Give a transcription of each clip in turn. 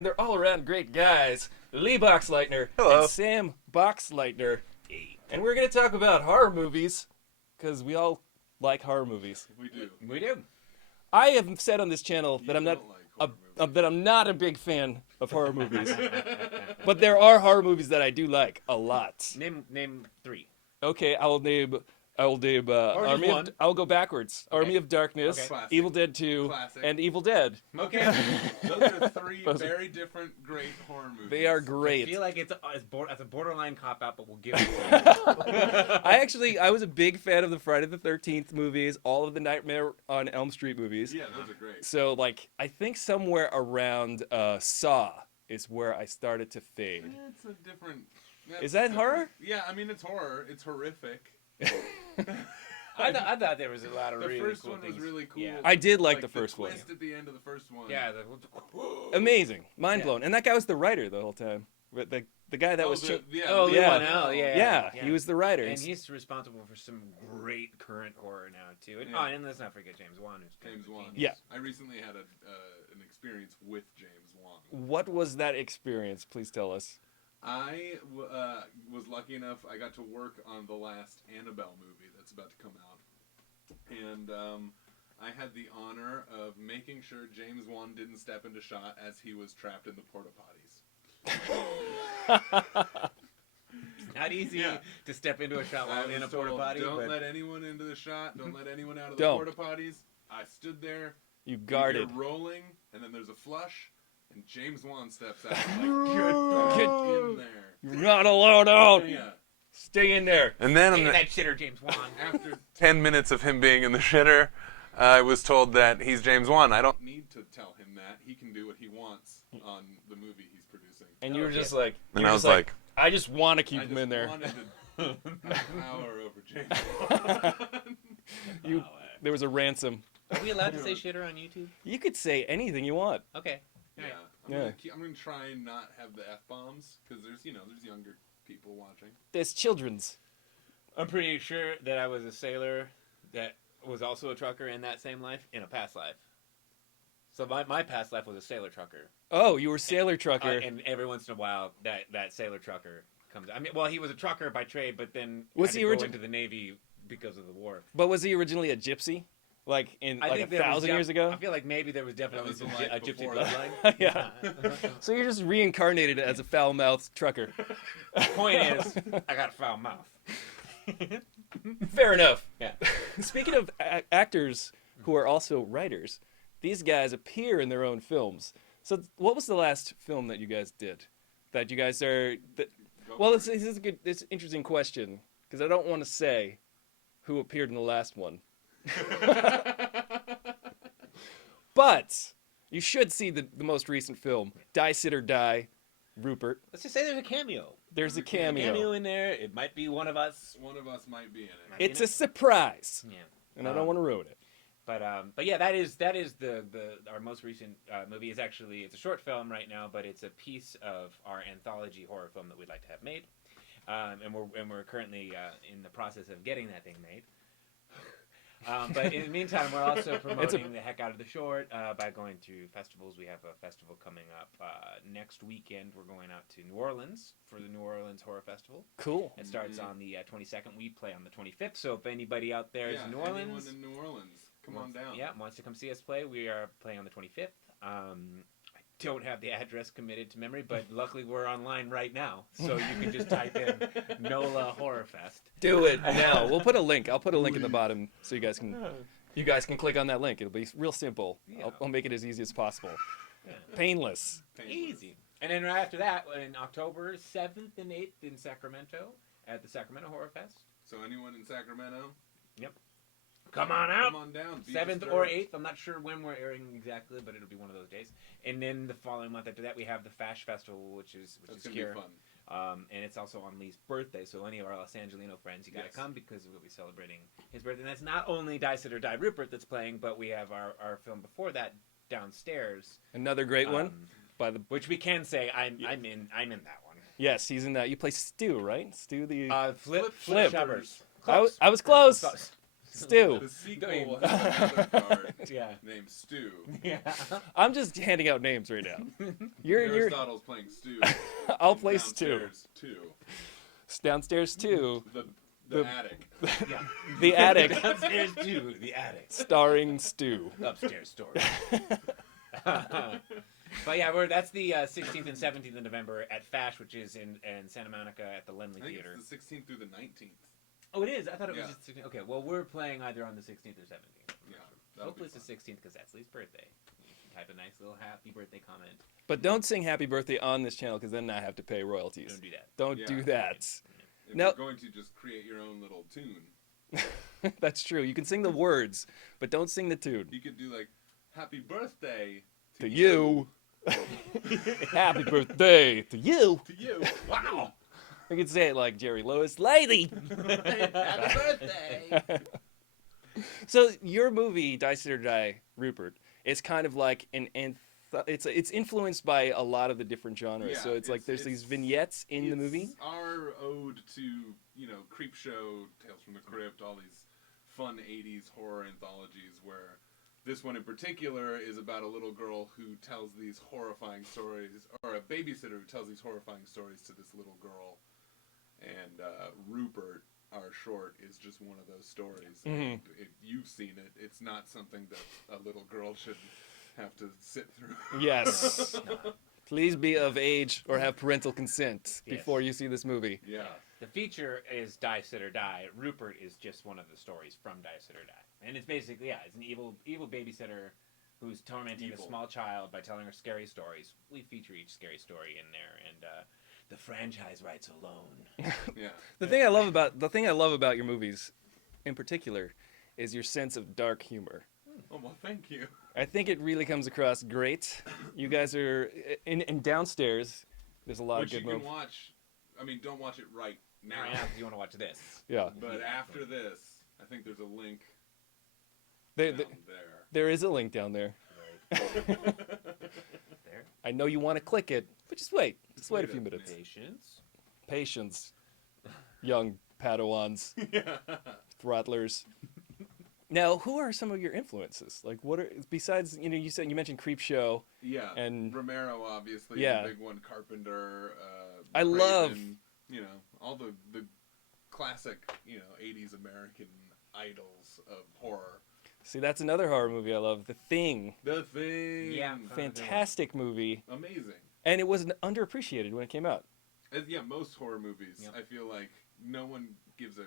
They're all around great guys, Lee Boxleitner Hello. and Sam Boxleitner. And we're going to talk about horror movies, because we all like horror movies. We do. We do. I have said on this channel that I'm not don't like horror movies. that I'm not a big fan of horror movies. But there are horror movies that I do like a lot. Name three. Okay, I'll name just Army one. I'll go backwards. Okay. Army of Darkness, Okay. Classic. Evil Dead 2, Classic. and Evil Dead. Okay. Those are three Those are- very different, great horror movies. They are I great. feel like it's a borderline cop out, but we'll give it. I was a big fan of the Friday the 13th movies, all of the Nightmare on Elm Street movies. Yeah, those are great. So, like, I think somewhere around Saw is where I started to fade. It's a different. Is that horror? Yeah, I mean it's horror. It's horrific. I thought there was a lot of The really first cool one things. was really cool. Yeah. I did like the first one. twist at the end of the first one. Yeah. Amazing. Mind Yeah. blown. And that guy was the writer the whole time. But the guy that was... Oh, Lee Yeah. Boxleitner, yeah, he was the writer. And he's responsible for some great current horror now too. And, Yeah. and let's not forget James Wan, who's kind James of a Wan. genius. Yeah. I recently had an experience with James Wan. What was that experience? Please tell us. I was lucky enough. I got to work on the last Annabelle movie that's about to come out, and I had the honor of making sure James Wan didn't step into shot as he was trapped in the porta potties. Not easy Yeah. to step into a shot while I in a was porta told, potty. don't but let anyone into the shot. Don't let anyone out of the Don't. porta potties. I stood there. You You guarded. hear rolling, and then there's a flush, and James Wan steps out. I'm like, get back in there. You're not allowed out. Yeah. Stay in there. And then Take that shitter, James Wan. After 10 minutes of him being in the shitter, I was told that he's James Wan. I don't. need to tell him that he can do what he wants on the movie he's producing. And you were Oh, just yeah. like... And you're I just was like, I just want to keep I him just in there. wanted to power over James Wan. You, there was a ransom. Are we allowed to say shitter on YouTube? You could say anything you want. Okay. Yeah, Yeah. I'm gonna try and not have the f bombs because there's younger people watching. There's children's. I'm pretty sure that I was a sailor that was also a trucker in that same life in a past life. So my past life was a sailor trucker. Oh, you were sailor trucker. And every once in a while, that sailor trucker comes. I mean, well, he was a trucker by trade, but then Was had he to go origi- into the Navy because of the war. But was he originally a gypsy? Like in I like think 1,000 years ago? I feel like maybe there was definitely was the some life a gypsy before that. bloodline. Yeah. So you're just reincarnated as a foul-mouthed trucker. Point is, I got a foul mouth. Fair enough. Yeah. Speaking of actors who are also writers, these guys appear in their own films. So what was the last film that you guys did? That you guys are... Well, this is a good, it's an interesting question, because I don't want to say who appeared in the last one. But you should see the most recent film, Die Sit or Die, Rupert. Let's just say there's a cameo. There's a Cameo cameo. in there. It might be one of us. One of us might be in it. It's a surprise, Yeah. and I don't want to ruin it. But yeah, that is the our most recent movie. Is actually, it's a short film right now, but it's a piece of our anthology horror film that we'd like to have made, and we're currently in the process of getting that thing made. But in the meantime, we're also promoting the heck out of the short by going to festivals. We have a festival coming up next weekend. We're going out to New Orleans for the New Orleans Horror Festival. Cool. It starts on the 22nd. We play on the 25th. So if anybody out there is in New Orleans, anyone in New Orleans, come on down. yeah, wants to come see us play, we are playing on the 25th. I don't have the address committed to memory, but luckily we're online right now, so you can just type in NOLA Horror Fest. Do it now. We'll put a link. I'll put a link in the bottom so you guys can click on that link. It'll be real simple. Yeah. I'll make it as easy as possible. Yeah. Painless. Easy. And then right after that, in October 7th and 8th in Sacramento at the Sacramento Horror Fest. So anyone in Sacramento, Come on out. come on down. Be 7th disturbed. or 8th. I'm not sure when we're airing exactly, but it'll be one of those days. And then the following month after that, we have the Fash Festival, which is That's gonna here. be fun. And it's also on Lee's birthday, so any of our Los Angelino friends, you gotta Yes. come because we'll be celebrating his birthday. And that's not only Die Sit or Die Rupert that's playing, but we have our film before that downstairs. Another great one. By the Which we can say I'm in that one. Yes, he's in that. You play Stu, right? Stu the Flip Flip. Shovers. I was close. Stu. The sequel has another card Yeah. named Stu. Yeah. I'm just handing out names right now. You're Aristotle's playing Stu. I'll in play Stu. Downstairs, too. Downstairs too. The The- attic. Yeah. The attic, Upstairs too. The attic. starring Stu. Upstairs story. But yeah, that's the 16th and 17th of November at Fash, which is in Santa Monica at the Lemley I think Theater. it's the 16th through the 19th. Oh, it is. I thought it was Yeah. just 16th. Okay, well, we're playing either on the 16th or 17th. Yeah. that'll Hopefully be it's the 16th because that's Lee's birthday. You can type a nice little happy birthday comment. But don't sing happy birthday on this channel because then I have to pay royalties. Don't do that. Don't Yeah. do that. If No. you're going to just create your own little tune, That's true. You can sing the words, but don't sing the tune. you could do like "Happy Birthday To you. Happy birthday to you. To you. Wow. I could say it like Jerry Lewis, lady. Happy birthday! So your movie, Die Sit or Die, Rupert, is kind of like it's influenced by a lot of the different genres. Yeah, So it's like there's these vignettes in the movie. It's our ode to, Creep Show, Tales from the Crypt, all these fun 80s horror anthologies where this one in particular is about a little girl who tells these horrifying stories, or a babysitter who tells these horrifying stories to this little girl. And Rupert, our short, is just one of those stories. Mhm. And if you've seen it, it's not something that a little girl should have to sit through. Yes. Please be of age or have parental consent Yes. before you see this movie. Yeah. The feature is Die Sit or Die. Rupert is just one of the stories from Die Sit or Die. And it's basically, it's an evil babysitter who's tormenting Evil. a small child by telling her scary stories. We feature each scary story in there, and the franchise rights alone. Yeah. The thing I love about your movies, in particular, is your sense of dark humor. Oh, well, thank you. I think it really comes across great. You guys are in downstairs. There's a lot Which of you good can movies. watch. I mean, don't watch it right now. Right now, because you want to watch this. Yeah, But after this, I think there's a link there, down there is a link down there. There. I know you want to click it, but just wait. Just wait a Wait few a minutes. Patience. Patience, young Padawans, there. throttlers. Now, who are some of your influences? Like, what are besides you mentioned Creep Show. Yeah. And- Romero, obviously, Yeah. the big one. Carpenter. I love- Craven, all the classic 80s American idols of horror. See, that's another horror movie I love. The Thing, The Thing. Yeah. fantastic movie, Amazing. and it was underappreciated when it came out. Yeah, most horror movies, Yep. I feel like no one gives a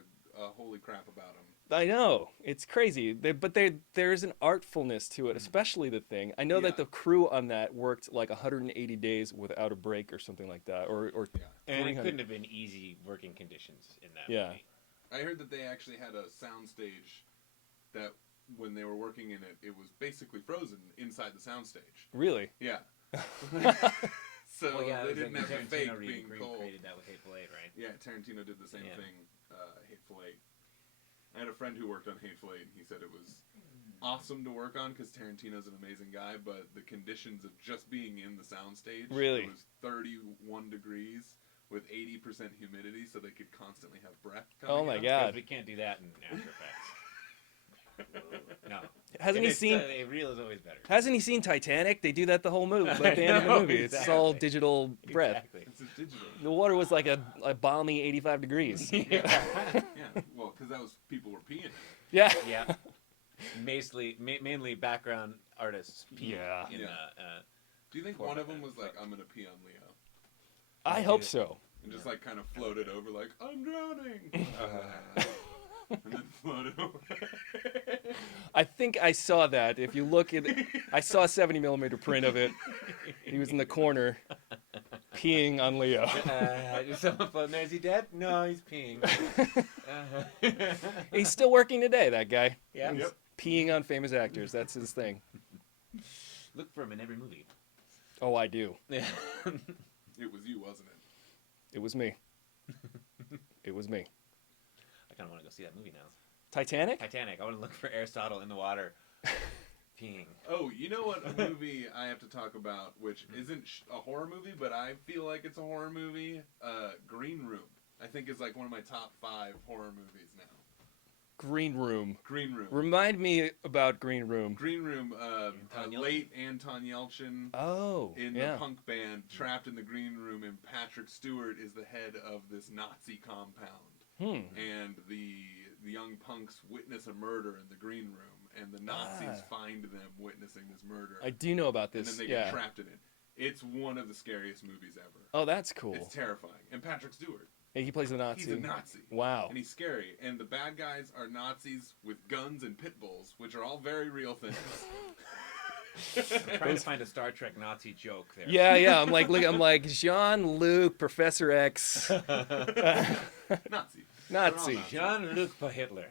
holy crap about them. I know, it's crazy, but there's an artfulness to it, especially The Thing. I know that Yeah. the crew on that worked like 180 days without a break or something like that, or Yeah. And it 300. couldn't have been easy working conditions in that Yeah. movie. I heard that they actually had a soundstage that when they were working in it, it was basically frozen inside the soundstage. really. Yeah. So Well, yeah, they it was didn't like have to Tarantino fake being cold. recreated that with Hateful Eight, right? Yeah, Tarantino did the same Yeah. thing, Hateful Eight. I had a friend who worked on Hateful Eight, and he said it was awesome to work on because Tarantino's an amazing guy, but the conditions of just being in the soundstage, Really? it was 31 degrees with 80% humidity, so they could constantly have breath coming Oh my out. God. Because we can't do that in After Effects. No. Hasn't he seen? A real is always better. Hasn't he seen Titanic? They do that the whole movie, at the end of the know, movie. It's all exactly. digital breath. Exactly. It's a digital. The water was like a balmy 85 degrees. Yeah, well, because that was people were peeing in it. Yeah. Yeah. Mainly background artists. Yeah. In, Yeah. Do you think Poor one of them man. was like, I'm going to pee on Leo? I hope so. And just like kind of floated over like, I'm drowning. And then floated away. I think I saw that. If you look at, I saw a 70mm print of it. He was in the corner, peeing on Leo. Is someone floating there? Is he dead? No, he's peeing. He's still working today. That guy. Yeah. He's peeing on famous actors. That's his thing. Look for him in every movie. Oh, I do. Yeah. It was you, wasn't it? It was me. It was me. I kind of want to go see that movie now. Titanic? Titanic. I want to look for Aristotle in the water, peeing. Oh, you know what movie I have to talk about, which isn't a horror movie, but I feel like it's a horror movie? Green Room. I think is like one of my top 5 horror movies now. Green Room. Green Room. Remind me about Green Room. Green Room. Anton Late Anton Yelchin. Oh, In yeah. the punk band, trapped in the green room, and Patrick Stewart is the head of this Nazi compound. And the young punks witness a murder in the green room, and the Nazis find them witnessing this murder. I do know about this. And then they get trapped in it. It's one of the scariest movies ever. Oh, that's cool. It's terrifying. And Patrick Stewart. Hey, he plays the Nazi. He's a Nazi. Wow. And he's scary. And the bad guys are Nazis with guns and pit bulls, which are all very real things. I'm trying to find a Star Trek Nazi joke there. Yeah. I'm like Jean-Luc, Professor X. Nazi. Jean-Luc Hitler.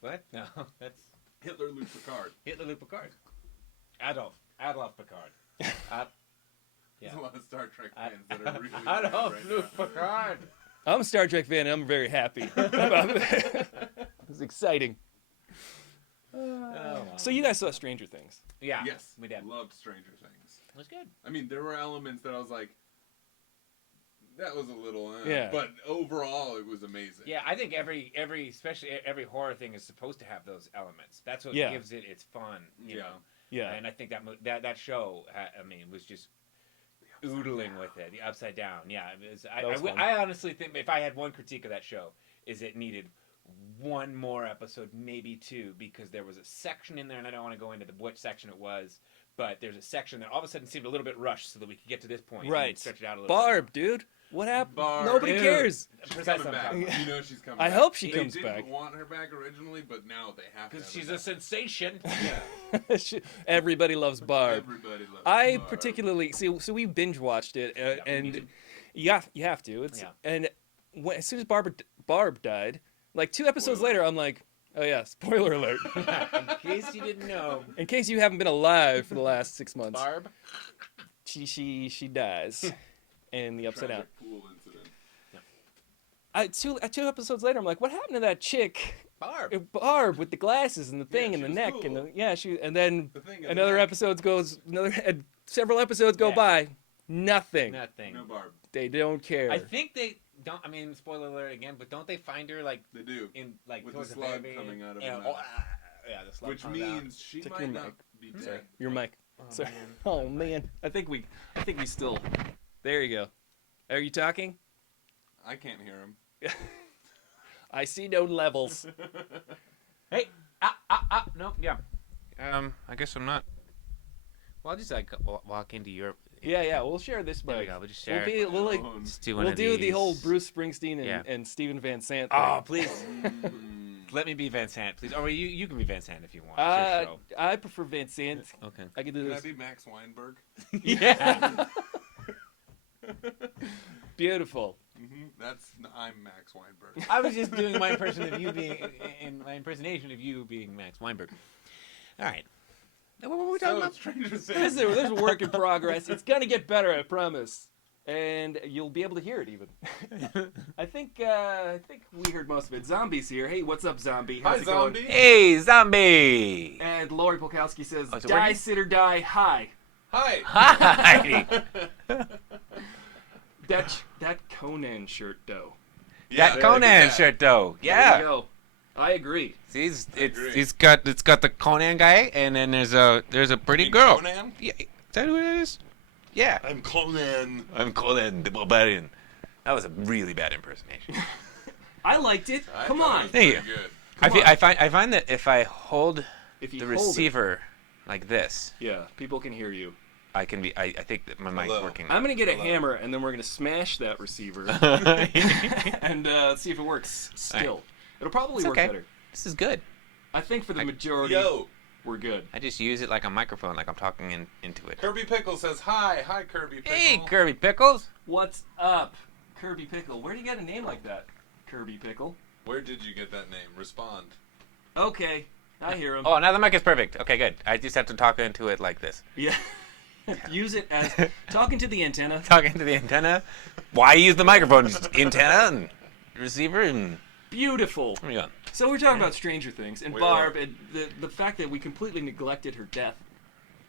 What? No, that's Hitler, Luke Picard. Hitler, Luke Picard. Adolf Picard. There's a lot of Star Trek fans that are really Adolf right Luke now. Picard. I'm a Star Trek fan, and I'm very happy about it. It's exciting. So you guys saw Stranger Things. Yeah. Yes. We did. Loved Stranger Things. It was good. I mean, there were elements that I was like, that was a little, Yeah. But overall, it was amazing. Yeah, I think especially every horror thing is supposed to have those elements. That's what Yeah. gives it its fun, you know. Yeah. And I think that show, was just oodling with it. The Upside Down, yeah. It was, I honestly think if I had one critique of that show, is it needed one more episode, maybe two, because there was a section in there, and I don't want to go into which section it was, but there's a section that all of a sudden seemed a little bit rushed so that we could get to this point and stretch it out a little Barb, dude. What happened? Barb. Nobody Dude. cares. She's Precisely coming what back. I'm talking You know she's coming I back. hope she They comes didn't back. want her back originally, but now they have to. Because have she's her a sensation. back. Yeah. Everybody loves Barb. Everybody loves I Barb. particularly so we binge watched it, and you have to. It's and as soon as Barb died, like 2 episodes later, I'm like, oh yeah, spoiler alert. In case you didn't know, In case you haven't been alive for the last 6 months, Barb. she dies in the Upside Down. Tragic pool incident. Two episodes later, I'm like, what happened to that chick? Barb With the glasses and the thing and she the was neck cool. and then The thing is another that- episode goes several episodes go by, nothing. Nothing. No Barb. They don't care. I think they don't. I mean, spoiler alert again, but don't they find her like They do. in like With towards the the slug very coming out of yeah, her mouth. the slug Which comes out. means she Check might your not mic. be Sorry, dead. your mic. Oh, Sorry. man. Oh man, I think we still. There you go. Are you talking? I can't hear him. I see no levels. Hey, no, yeah. I guess I'm not. Well, I'll just like walk into your. Yeah. We'll share this There we mic. go. We'll just share. We'll like, Just do one we'll of do the these. whole Bruce Springsteen Yeah. and Steven Van Sant thing. Oh, please. Let me be Van Sant, please. Or you can be Van Sant if you want. It's your show. I prefer Van Sant. Okay. I can do Can I this. be Max Weinberg? Yeah. Beautiful. I'm Max Weinberg. I was just doing my impression of you being, in my impersonation of you being Max Weinberg. All right. Now, what were we talking So about? Stranger Things. There's a work in progress. It's gonna get better, I promise. And you'll be able to hear it even. I think we heard most of it. Zombie's here. Hey, what's up, Zombie? How's Hi, it going? Zombie. Hey, zombie! And Lori Polkowski says, Oh, so "Die, where you- sit or die." Hi. Hi. Hi! That Conan shirt, though. Yeah, That Conan yeah. shirt, though. There Yeah. you go. I agree. See, agree. it's got the Conan guy, and then there's a pretty You mean girl. Conan? Yeah, is that who it is? Yeah. I'm Conan. I'm Conan the Barbarian. That was a really bad impersonation. I liked it. I Come thought it on. was Thank pretty you. Good. I find that if I hold If you the hold it- receiver like this, yeah, people can hear you. I think that my mic's Hello. working. I'm gonna get a Hello. hammer, and then we're gonna smash that receiver and see if it works. Still, Alright. it'll probably It's work okay. better. This is good. I think for the I- majority, Yo, we're good. I just use it like a microphone, like I'm talking into it. Kirby Pickle says hi. Hi, Kirby Pickle. Hey, Kirby Pickles. What's up, Kirby Pickle? Where do you get a name like that, Kirby Pickle? Where did you get that name? Respond. Okay, I hear him. Oh, now the mic is perfect. Okay, good. I just have to talk into it like this. Yeah. Use it as talking to the antenna. Talking to the antenna. Why use the microphone? Just antenna and receiver and. Beautiful. There we go. So we're talking about Stranger Things and We Barb are. and the fact that we completely neglected her death.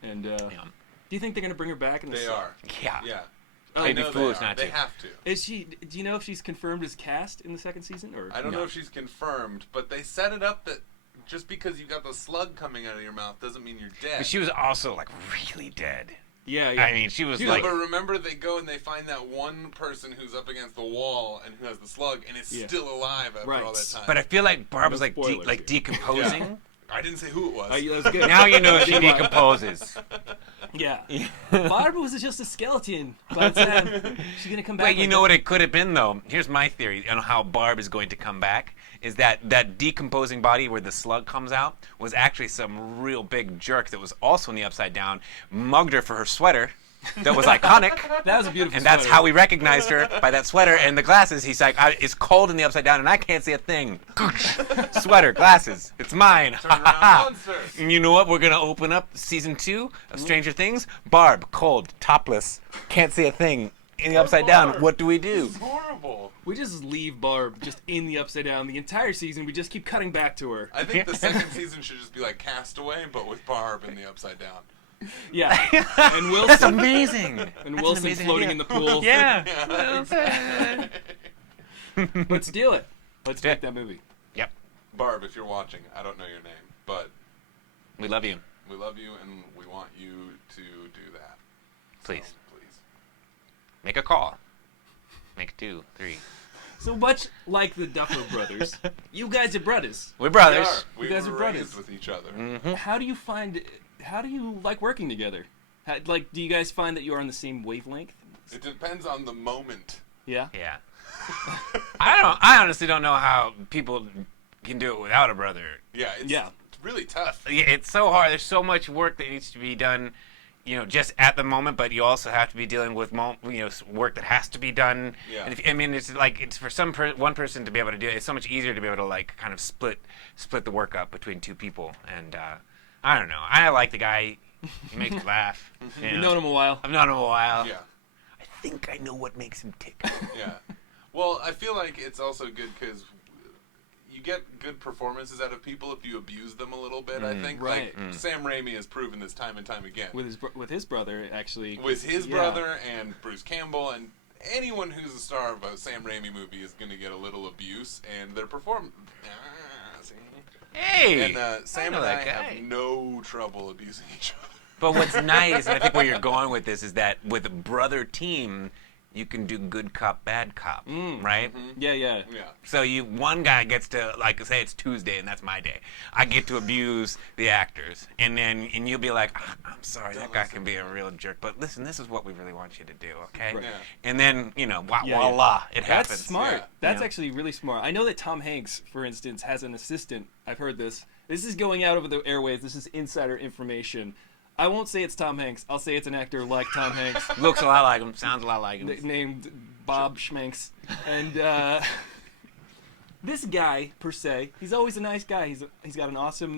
And Yeah. do you think they're gonna bring her back in the They se- are. Yeah. Yeah. They'd be know foolish they are. not They to. have to. Is she? Do you know if she's confirmed as cast in the second season, or I don't no? know if she's confirmed, but they set it up that just because you got the slug coming out of your mouth doesn't mean you're dead. But she was also like really dead. Yeah, yeah. I mean, she was Yeah, like. but remember they go and they find that one person who's up against the wall and who has the slug and is Yeah. still alive after Right. all that time. But I feel like Barb was No like spoilers here. decomposing. I didn't say who it was. That was good. Now you know she decomposes. Yeah. Barbara was just a skeleton. By the time she's gonna come back. But you like know that. what it could have been though. Here's my theory on how Barb is going to come back. Is that decomposing body where the slug comes out was actually some real big jerk that was also in the Upside Down, mugged her for her sweater. That was iconic. That was a beautiful. And that's sweater. how we recognized her, by that sweater and the glasses. He's like, it's cold in the Upside Down and I can't see a thing. Sweater, glasses, it's mine. Turn around, monster. And you know what? We're going to open up season 2 of Stranger Things. Barb, cold, topless, can't see a thing in the Upside Down. Barb. What do we do? This is horrible. We just leave Barb just in the Upside Down the entire season. We just keep cutting back to her. I think the second season should just be like Castaway, but with Barb in the Upside Down. Yeah. And Wilson. That's amazing. And That's Wilson an amazing floating idea. in the pool. Yeah. Let's do it. Let's Do make it. that movie. Yep. Barb, if you're watching, I don't know your name, but We love you. we love you and we want you to do that. Please. So, please. Make a call. Make 2, 3. So much like the Duffer Brothers, you guys are brothers. We're brothers. We You guys were are brothers. raised with each other. Mm-hmm. How do you like working together? Like, do you guys find that you are on the same wavelength? It depends on the moment. Yeah. Yeah. I honestly don't know how people can do it without a brother. Yeah, it's really tough. Yeah, it's so hard. There's so much work that needs to be done, just at the moment. But you also have to be dealing with work that has to be done. Yeah. And it's like it's for one person to be able to do it. It's so much easier to be able to like kind of split the work up between 2 people. And I don't know. I like the guy. He makes me laugh. You've known him a while. I've known him a while. Yeah, I think I know what makes him tick. yeah. Well, I feel like it's also good because you get good performances out of people if you abuse them a little bit. I think Right. like Sam Raimi has proven this time and time again. With his brother, actually. With his Yeah. brother and Bruce Campbell and anyone who's a star of a Sam Raimi movie is going to get a little abuse, and their performance. Hey. And Sam know and I that guy. have no trouble abusing each other. But what's nice, and I think where you're going with this, is that with a brother team, you can do good cop, bad cop, right? Yeah, yeah. Yeah. So one guy gets to, like, say it's Tuesday and that's my day. I get to abuse the actors, and you'll be like, I'm sorry, that guy can be a real jerk, but listen, this is what we really want you to do, okay? Right. Yeah. And then voila, Yeah. it That's happens. smart. Yeah. That's Yeah. actually really smart. I know that Tom Hanks, for instance, has an assistant. I've heard this. This is going out over the airwaves. This is insider information. I won't say it's Tom Hanks. I'll say it's an actor like Tom Hanks, Looks a lot like him, sounds a lot like him. named Bob Schmanks. And this guy, per se, he's always a nice guy. He's got an awesome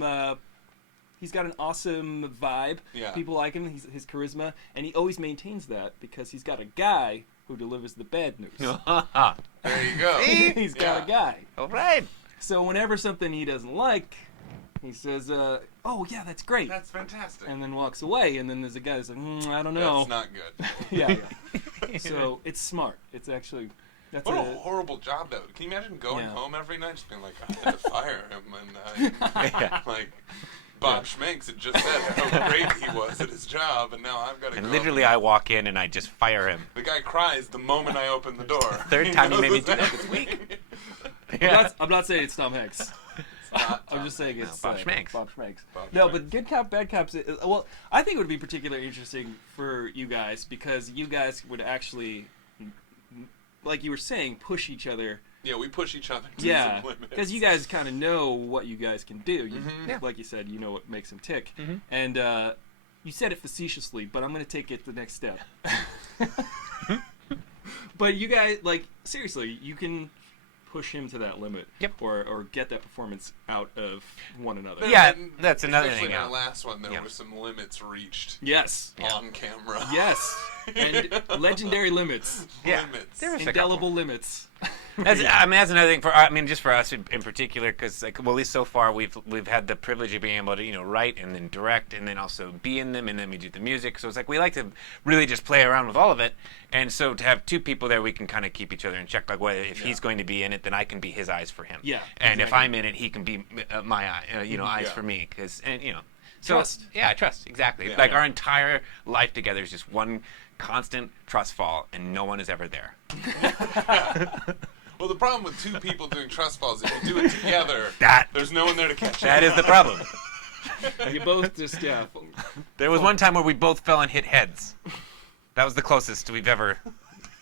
vibe. Yeah. People like him. His charisma, and he always maintains that because he's got a guy who delivers the bad news. There you go. He's got a guy. All right. So whenever something he doesn't like, he says, "Oh yeah, that's great," That's fantastic. and then walks away. And then there's a guy that's like, "I don't know." That's not good. Yeah. So it's smart. It's actually What a horrible job that would. Can you imagine going Yeah. home every night just being like, I had to fire him, and like Bob Schmanks had just said how great he was at his job, and now I've got to And go. literally, I walk in and I just fire him. The guy cries the moment I open the door. Third time you made me do that this week. I'm not saying it's Tom Hanks. I'm just saying it's Bob Schmanks. Bob Schmanks. Bob No, Schmanks. but good cop, bad cops. Well, I think it would be particularly interesting for you guys because you guys would actually, like you were saying, push each other. Yeah, we push each other to Yeah, some limits. because you guys kind of know what you guys can do. Yeah. Like you said, you know what makes them tick. And you said it facetiously, but I'm going to take it the next step. But you guys, like, seriously, you can push him to that limit. Yep. Or get that performance out of one another. Yeah, And that's another especially thing. in our last one, there Yeah. were some limits reached Yes. on camera. Yes. And legendary limits. Yeah. Limits. There was a Indelible limits. That's another thing just for us in particular, because at least so far we've had the privilege of being able to write and then direct and then also be in them, and then we do the music. So it's like we like to really just play around with all of it, and so to have two people there, we can kind of keep each other in check. Like, well, if he's going to be in it, then I can be his eyes for him. Yeah. And if I'm in it, he can be my eye, eyes for me, So, trust. Yeah, trust, exactly. Yeah. Like our entire life together is just one constant trust fall, and no one is ever there. Well, the problem with two people doing trust falls, if you do it together, there's no one there to catch it. That is the problem. You both just There was one time where we both fell and hit heads. That was the closest we've ever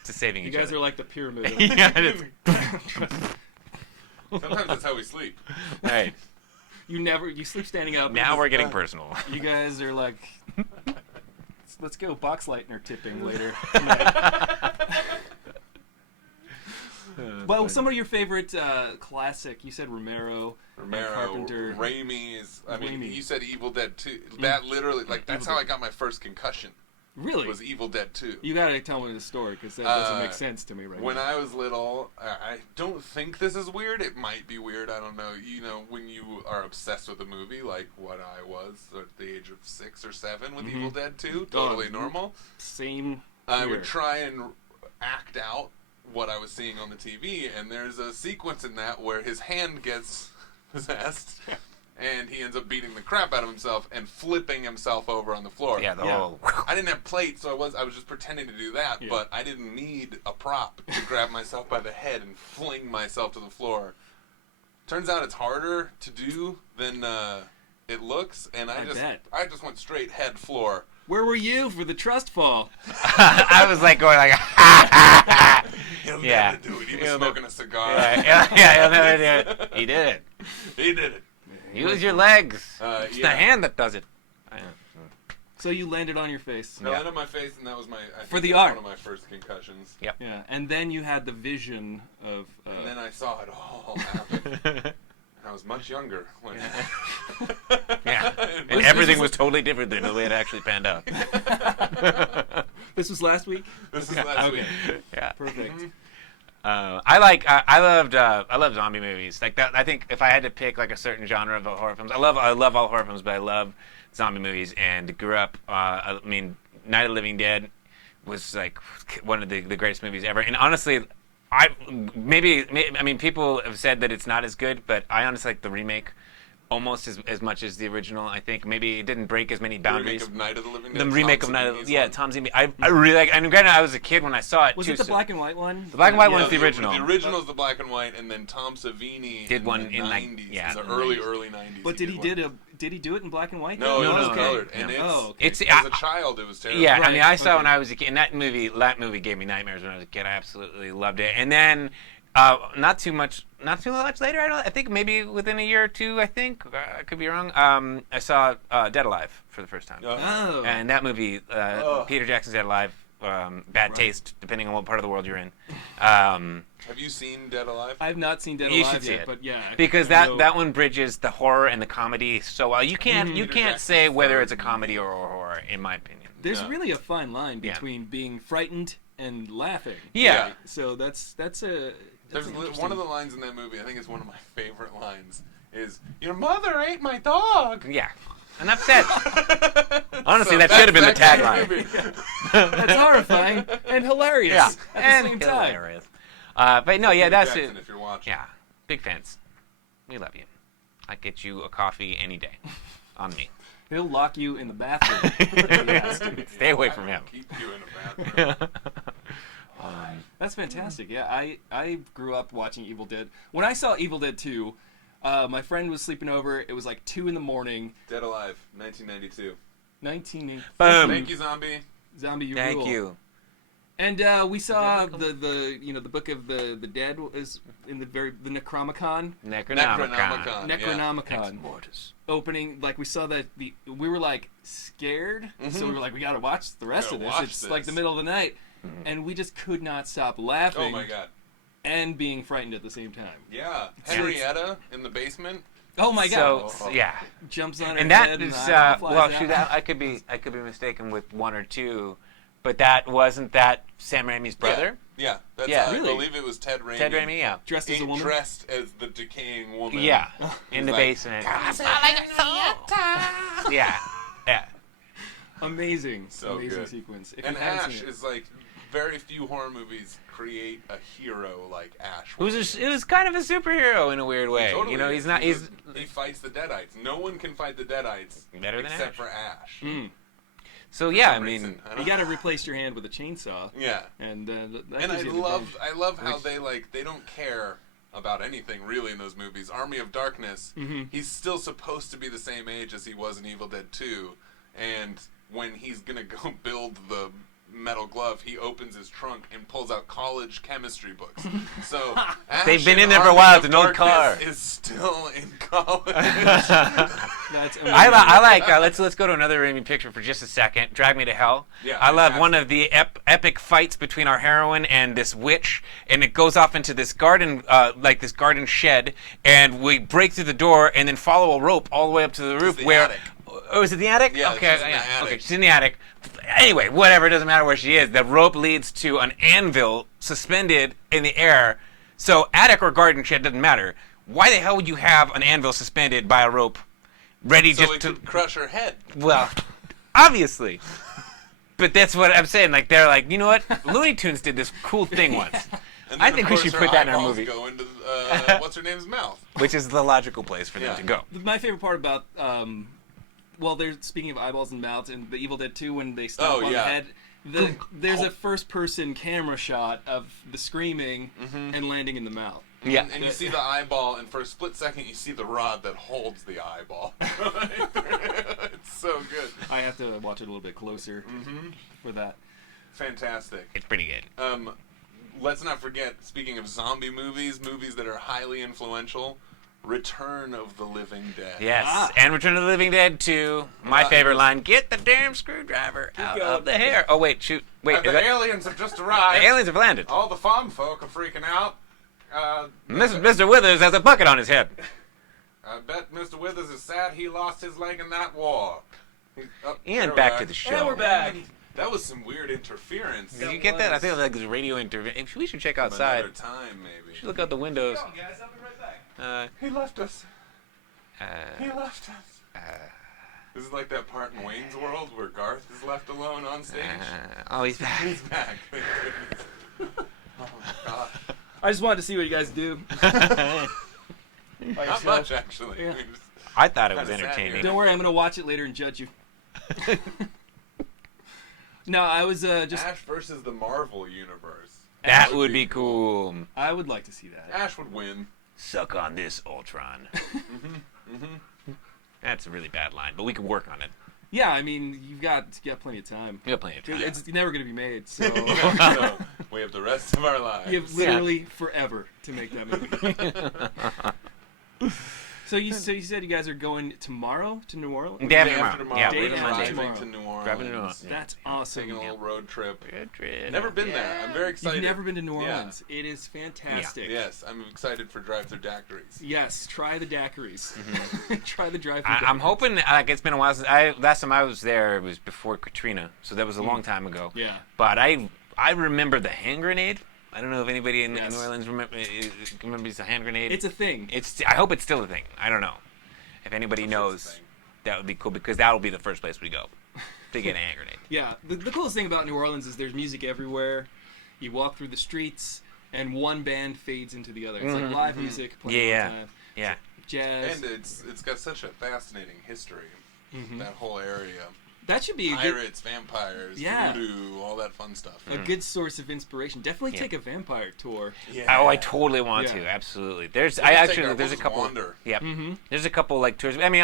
to saving You each guys other. are like the pyramid. Yeah, it is. Sometimes that's how we sleep. Right. You sleep standing up. Now we're getting personal. You guys are like, let's go Boxleitner tipping later tonight. Well, some of your favorite classic, you said Romero, Carpenter. Raimi's. I mean, Raimi. you said Evil Dead 2. That literally, that's how I got my first concussion. Really? Was Evil Dead 2. You gotta tell me the story, because that doesn't make sense to me right When now. I was little, I don't think this is weird. It might be weird. I don't know. When you are obsessed with a movie, like what I was at the age of 6 or 7 with Evil Dead 2, totally normal. Same. I here. would try and act out what I was seeing on the TV, and there's a sequence in that where his hand gets possessed, and he ends up beating the crap out of himself and flipping himself over on the floor. Yeah, the whole. I didn't have plates, so I was just pretending to do that, but I didn't need a prop to grab myself by the head and fling myself to the floor. Turns out it's harder to do than it looks, and I just went straight head floor. Where were you for the trust fall? I was like going like, He'll yeah. never do it. He was smoking a cigar. Yeah, he'll never do it. He did it. He did it. Use your legs. It's the yeah. hand that does it. So you landed on your face. I landed on my face, and that was For the art. one of my first concussions. Yep. Yeah, and then you had the vision of. And then I saw it all happen. I was much younger when. Yeah. And everything was totally different than the way it actually panned out. This was last week. This is last week. Yeah. Perfect. I love zombie movies like that. I think if I had to pick like a certain genre of horror films, I love all horror films, but I love zombie movies. And grew up. I mean, Night of the Living Dead was like one of the greatest movies ever. And honestly, people have said that it's not as good, but I honestly like the remake almost as much as the original. I think maybe it didn't break as many boundaries. The remake of Night of the Living Dead. The remake of Night of the Tom Savini. I really like. And granted, I was a kid when I saw it. Was too, it the black and white one? The black and white one's the original. The original is the black and white, and then Tom Savini did one the in 90s. the early 90s. But did he do it in black and white? No, it was okay. colored. And It's as a child, it was terrible. Yeah, Right, I mean, I saw it okay. when I was a kid, and that movie gave me nightmares when I was a kid. I absolutely loved it. And then, not too much later. I think maybe within a year or two. I think I could be wrong. I saw Dead Alive for the first time, Oh. and that movie, Peter Jackson's Dead Alive, bad taste depending on what part of the world you're in. Have you seen Dead Alive? I've not seen Dead You Alive should see yet, it. but yeah. Because I know- that one bridges the horror and the comedy so well. You can't Jackson's say whether third it's a comedy or horror, in my opinion. There's Yeah. really a fine line Yeah. between being frightened and laughing. Yeah. So that's an There's interesting- one of the lines in that movie, I think it's one of my favorite lines, is, "Your mother ate my dog." Yeah. Enough said. Honestly, So that should have been the that kind of tagline. movie. That's horrifying and hilarious Yeah. at the same time. Hilarious. But no, yeah, that's it. Jackson, if you're watching. Yeah. Big fans. We love you. I'd get you a coffee any day. On me. He'll lock you in the bathroom. if he has to. Stay away from him. Keep you in a bathroom. That's fantastic. Yeah, I grew up watching Evil Dead. When I saw Evil Dead 2, my friend was sleeping over. It was like 2 in the morning. Dead Alive, 1992. 1980. Boom. Thank you, Zombie. Zombie, you Thank rule. you. And we saw the Book of the Dead is in the Necronomicon. Necronomicon. Necronomicon opening. Like we saw that we were like scared, so we were like, we gotta watch the rest of this. Watch It's this. like the middle of the night, and we just could not stop laughing. Oh my god. And being frightened at the same time. Yeah. Henrietta in the basement. Oh my god! So yeah. Jumps on her And that head is and the eyeball flies well, out. shoot, I could be mistaken with one or two, but that wasn't that Sam Raimi's brother. Yeah, that's Yeah. I Really? believe it was Ted Raimi. Ted Raimi, yeah. Dressed as a woman. Dressed as the decaying woman. Yeah, in the like, basement. Yeah, yeah. Amazing. So Amazing good. sequence. If And you haven't Ash seen it. is like, very few horror movies create a hero like Ash. It was kind of a superhero in a weird way. Totally You know, is. He fights the Deadites. No one can fight the Deadites Better than except Ash. for Ash. Mm. So yeah, I some mean, reason. I You don't got to know. replace your hand with a chainsaw, Yeah. and that And gives you an advantage. I love how they don't care about anything really in those movies. Army of Darkness, he's still supposed to be the same age as he was in Evil Dead 2, and when he's gonna go build the metal glove, he opens his trunk and pulls out college chemistry books. So They've been Ash in there for a Army while. of It's an old Darkness car. Is still in college. That's amazing. I like. Let's go to another Raimi picture for just a second. Drag Me to Hell. Yeah, I love fantastic. one of the epic fights between our heroine and this witch, and it goes off into this garden, like this garden shed, and we break through the door and then follow a rope all the way up to the roof. the where? attic. Oh, is it the attic? Yeah, Okay. she's in the attic. Okay, she's in the attic. Anyway, whatever. It doesn't matter where she is. The rope leads to an anvil suspended in the air. So attic or garden shed doesn't matter. Why the hell would you have an anvil suspended by a rope, ready So just it to? could crush her head. Well, obviously. But that's what I'm saying. Like they're like, you know what? Looney Tunes did this cool thing once, And I then, think of we course, should her put that in our eyeballs movie. Go into what's her name's mouth. which is the logical place for them Yeah. to go. My favorite part about, well, there's speaking of eyeballs and mouths in the Evil Dead 2 when they stomp on the head. There's a first-person camera shot of the screaming and landing in the mouth. Yeah. And you see the eyeball, and for a split second, you see the rod that holds the eyeball. It's so good. I have to watch it a little bit closer for that. Fantastic. It's pretty good. Let's not forget, speaking of zombie movies that are highly influential, Return of the Living Dead. Yes, and Return of the Living Dead 2. My favorite line: "Get the damn screwdriver out of the hair." Oh wait, shoot, wait. The Is that, aliens have just the arrived. aliens have landed. All the farm folk are freaking out. Mr. Withers has a bucket on his head. I bet Mr. Withers is sad he lost his leg in that war. And back to the show. And we're back. That was some weird interference. Did you get that? I think it was like this radio interview. We should check outside. Another time, maybe. We should look out the windows. guys, I'll be right back. He left us. Uh, He left us. This is like that part in Wayne's World where Garth is left alone on stage. oh, he's back. He's back. Thank goodness. Oh my god. I just wanted to see what you guys do. Not much, actually. Yeah. We just- I thought it was Kinda sad entertaining. here. Don't worry, I'm gonna watch it later and judge you. No, I was just. Ash versus the Marvel Universe. That would be cool. I would like to see that. Ash would win. Suck on this, Ultron. That's a really bad line, but we can work on it. Yeah, I mean, you've got plenty of time. We got plenty of time. It's never gonna be made, so So we have the rest of our lives. you have literally forever to make that movie. So you said you guys are going tomorrow to New Orleans? Day Day after after tomorrow. tomorrow. Yeah, Day We're leaving after Monday. driving tomorrow. to New Orleans. Driving to New Orleans. That's awesome. Taking a little road trip. Good trip. Never been there. I'm very excited. You've never been to New Yeah. Orleans. It is fantastic. Yes, I'm excited for drive-through daiquiris. Yes, try the daiquiris. Try the drive-thru. I'm daiquiris. hoping, it's been a while since last time I was there, it was before Katrina, so that was a long time ago. Yeah. But I remember the hand grenade. I don't know if anybody in Yes. New Orleans remembers the hand grenade. It's a thing. I hope it's still a thing. I don't know. If anybody I'm sure it's a knows, thing. that would be cool because that will be the first place we go to get a hand grenade. Yeah, the coolest thing about New Orleans is there's music everywhere. You walk through the streets, and one band fades into the other. It's like live music playing all Yeah. the time. Yeah. Jazz. And it's got such a fascinating history. That whole area. That should be a good, Pirates, vampires, Yeah. voodoo, all that fun stuff. a good source of inspiration. Definitely Yeah. take a vampire tour. Yeah. Oh, I totally want Yeah. to. Absolutely. We'll take There's a just couple. wander. Yep. Mm-hmm. There's a couple like tours. I mean,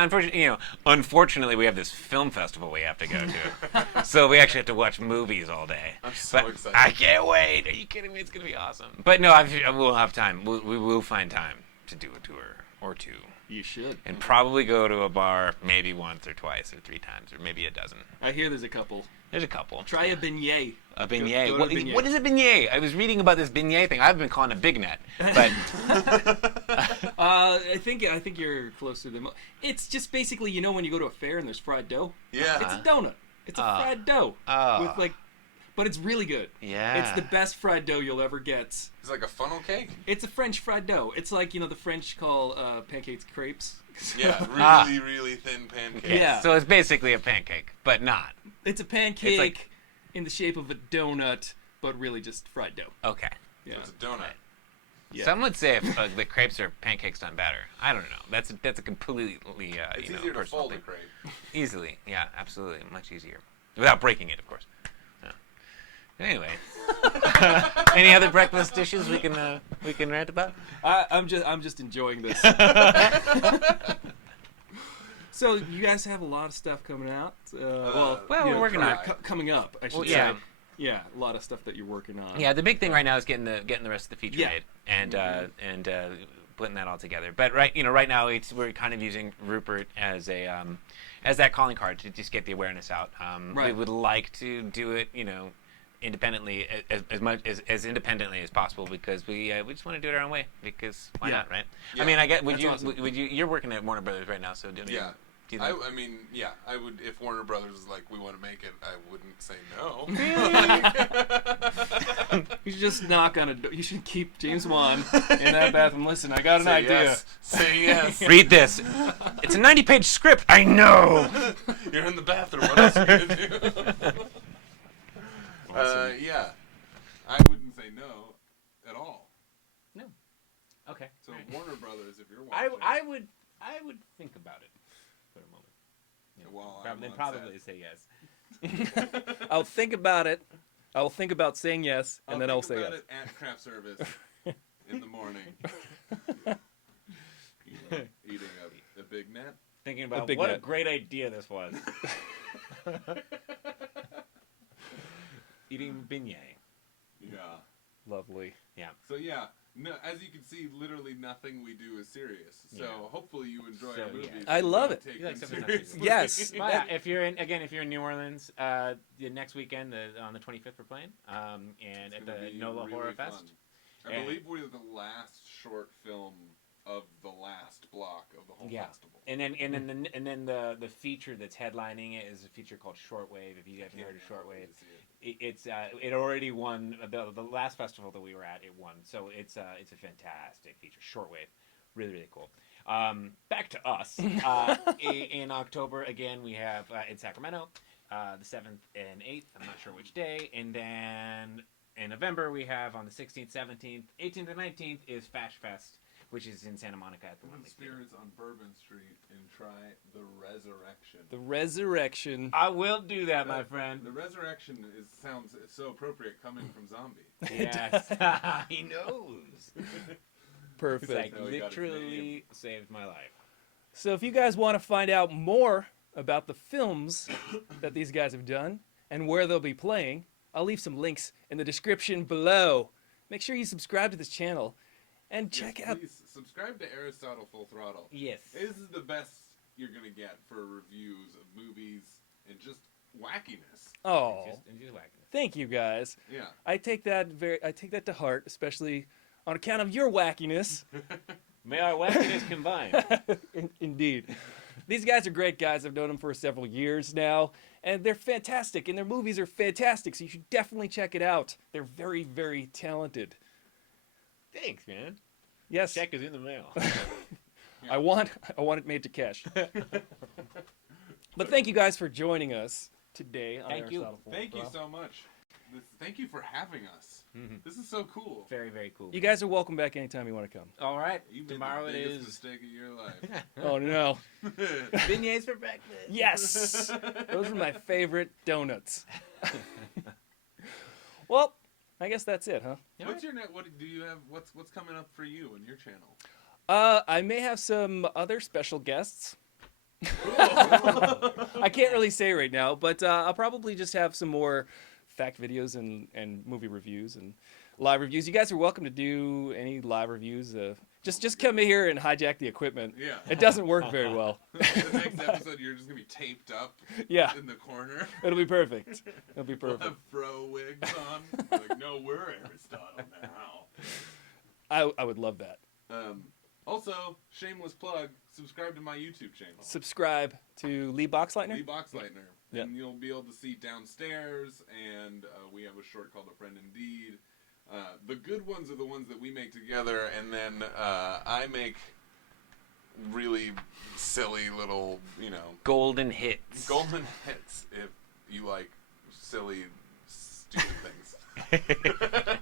unfortunately, we have this film festival we have to go to, so we actually have to watch movies all day. I'm so But excited. I can't wait. Are you kidding me? It's gonna be awesome. But no, we'll have time. We will find time to do a tour or two, You should. and probably go to a bar maybe once or twice or 3 times or maybe a dozen. I hear there's a couple. There's a couple. Try a beignet. A beignet. Go to What, a beignet. what is a beignet? I was reading about this beignet thing. I've been calling it Big Net, but I think you're closer than. It's just basically when you go to a fair and there's fried dough. Yeah. It's a donut. It's a fried dough with like but it's really good. Yeah. It's the best fried dough you'll ever get. It's like a funnel cake. It's a French fried dough. It's like, the French call pancakes crepes. Yeah, really thin pancake. Yeah. So it's basically a pancake, but not. It's a pancake like- in the shape of a donut, but really just fried dough. Okay. Yeah. It's a donut. Yeah. Some would say if the crepes are pancakes done better. I don't know. That's a completely It's easier to personal fold a thing. crepe. Easily, yeah, absolutely, much easier, without breaking it, of course. Yeah. Anyway, any other breakfast dishes we can rant about? I'm just enjoying this. So you guys have a lot of stuff coming out. well, we're working on it. Coming up, I should Well, say. yeah. Yeah, a lot of stuff that you're working on. Yeah, the big thing right now is getting the rest of the feature Yeah. made and putting that all together. But right now we're kind of using Rupert as that calling card to just get the awareness out. We Right. would like to do it, independently as much as independently as possible because we just want to do it our own way because why Yeah. not, right? Yeah. I mean, I get That's awesome. you're working at Warner Brothers right now, so do you Yeah. do you think- I mean, yeah, I would, if Warner Brothers was like, we want to make it, I wouldn't say no. You should just knock on a door. You should keep James Wan in that bathroom. Listen, I got an Say idea. yes. Say yes. Read this. It's a 90-page script. I know. You're in the bathroom. What else are you going to do? Yeah. I wouldn't say no at all. Okay. So Warner Brothers, if you're watching, I would think about it for a moment. Well, I'm Then on probably set. say yes. I'll think about it. I'll think about saying yes, and then I'll think say about yes. it at craft service in the morning. Eating a Big Net. Thinking about big what a net. great idea this was. Eating beignet. Yeah. Lovely. So yeah, no, as you can see, literally nothing we do is serious. So Yeah. hopefully you enjoy So, our yeah. movies. I and love don't it. take You like them something not too seriously. Yes. Well, yeah, if you're in New Orleans, the next weekend on the 25th we're playing, and It's at gonna the be NOLA really Horror fun. Fest. I And- believe we're the last short film of the last block of the whole Yeah. festival. And then the feature that's headlining it is a feature called Shortwave. If you haven't heard of Shortwave, it already won the last festival that we were at. It won, so it's a fantastic feature. Shortwave, really cool. Back to us. In October again, we have in Sacramento, the 7th and 8th. I'm not sure which day, and then in November we have on the 16th, 17th, 18th, and 19th is Fash Fest, which is in Santa Monica at the Come One to Lake Theater. Spirits on Bourbon Street and try the Resurrection. The resurrection. I will do that, my friend. The Resurrection sounds so appropriate coming from Zombie. Yes, he knows. Perfect. It's like how he got his literally saved my life. So if you guys want to find out more about the films that these guys have done and where they'll be playing, I'll leave some links in the description below. Make sure you subscribe to this channel and check Yes, out. Please subscribe to Aristotle Full Throttle. Yes. This is the best you're gonna get for reviews of movies and just wackiness. Oh, And just whacking it. thank you guys. Yeah. I take that to heart, especially on account of your wackiness. May our wackiness combine. Indeed. These guys are great guys. I've known them for several years now, and they're fantastic, and their movies are fantastic, so you should definitely check it out. They're very, very talented. Thanks, man. Yes, Check is in the mail. I want it made to cash. But thank you guys for joining us today on Thank you. Aristotle Full Thank you Throttle. so much. Thank you for having us. This is so cool. Very, very cool. You guys are welcome back anytime you want to come. All right. You made Tomorrow the it biggest is. mistake of your life. Oh no. Beignets for breakfast. Yes! Those are my favorite donuts. Well, I guess that's it, huh? What's your net? What do you have? What's coming up for you and your channel? I may have some other special guests. I can't really say right now, but I'll probably just have some more fact videos and movie reviews and live reviews. You guys are welcome to do any live reviews. Just come in here and hijack the equipment. Yeah. It doesn't work very well. The next episode, you're just gonna be taped up Yeah, in the corner. it'll be perfect. It'll be We'll perfect. have fro wigs on. Like, no, we're Aristotle now. I would love that. Also, shameless plug, subscribe to my YouTube channel. Subscribe to Lee Boxleitner. Lee Boxleitner. Yep. And you'll be able to see Downstairs, and we have a short called A Friend Indeed. The good ones are the ones that we make together, and then I make really silly little, Golden hits. golden hits if you like silly, stupid things.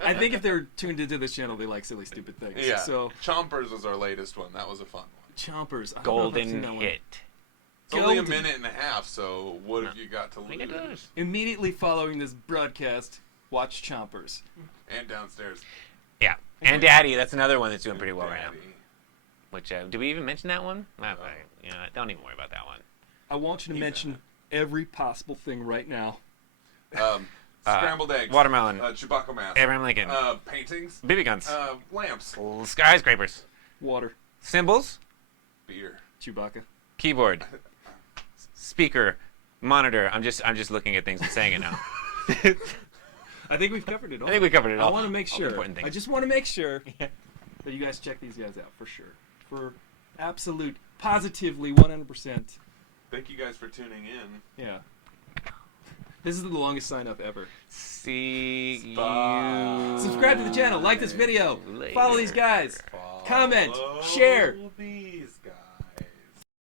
I think if they're tuned into this channel, they like silly, stupid things. Yeah. So Chompers was our latest one. That was a fun one. Chompers. I don't know if I've seen Golden that one. hit. It's only a Golden. minute and a half, so what have you got to I think it lose? does. Immediately following this broadcast, watch Chompers. And Downstairs. Yeah. And Daddy, that's another one that's doing pretty well right now. Daddy. Which, did we even mention that one? Don't even worry about that one. I want you to He's mention every possible thing right now. Scrambled eggs. Watermelon. Chewbacca mask. Abraham Lincoln. Paintings. BB guns. Lamps. Skyscrapers. Water. Symbols. Beer. Chewbacca. Keyboard. Speaker. Monitor. I'm just looking at things and saying it now. I think we've covered it all. I think we covered it all. I want to make All the sure. important things. I just want to make sure Yeah. that you guys check these guys out for sure. For absolute, positively, 100%. Thank you guys for tuning in. Yeah. This is the longest sign up ever. See you. Bye. Subscribe to the channel, like this video, follow these guys, comment, Follow share,